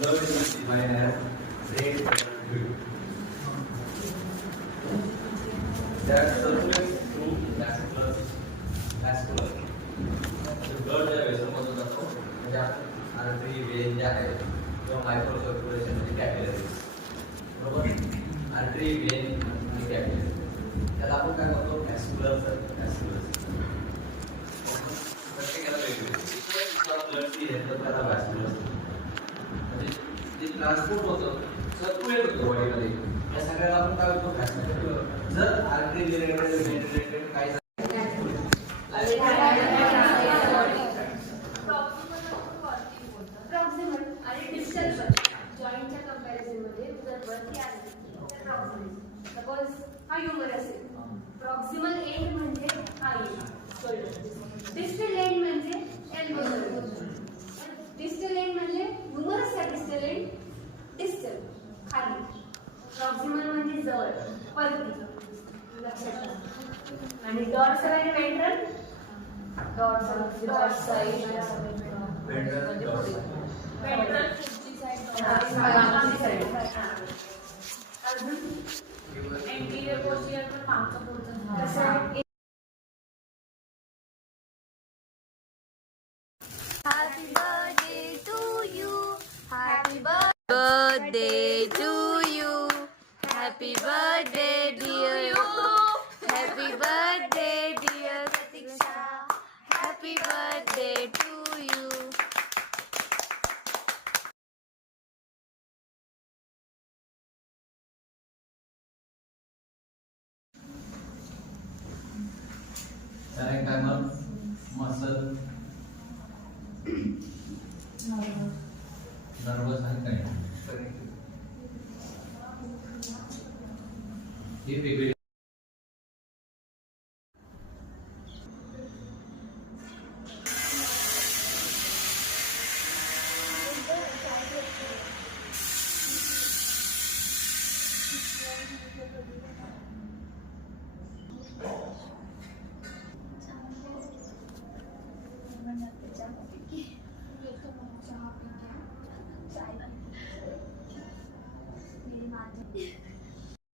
blood is defined as red colored fluid that circulates through vascular. Blood ज्या वेसलमधून जातो म्हणजे artery vein जे आहे किंवा मायक्रो सर्क्युलेशन म्हणजे कॅपिलरीज बरोबर. आर्टरी वेन आणि कॅपिलरी त्याला आपण काय म्हणतो व्हॅस्क्युलर प्रत्येकाला वेगवेगळे ब्लडची हे तर त्याला व्हॅस्क्युलर म्हणजे ते ट्रान्सपोर्ट होतं सर्क्युलेट होतं बॉडीमध्ये या सगळ्याला आपण काय म्हणतो व्हॅस्क्युलर. जर आर्टरी रिलेटेड वेन रिलेटेड काय प्रॉक्सिमल एंड म्हणजे हा डिस्टल एंड म्हणजे एल्बो. डिस्टल एंड म्हणजे ह्युमरस चा डिस्टल एंड डिस्टल खाली. प्रॉक्सिमल म्हणजे जवळ वरती लक्षात ठेवा. आणि डॉर्सल आणि वेंट्रल डॉर्सल साइड वेंट्रल पुढची साइड अजून एंटीरियर पोस्टीरियर पण मागचं पुढचं कसं आहे. Happy birthday to you. Happy birthday to you. Happy birthday dear you. Happy birthday dear Pratiksha. Happy birthday to you. parenchymal muscle nervous आणि connective हे वेगळे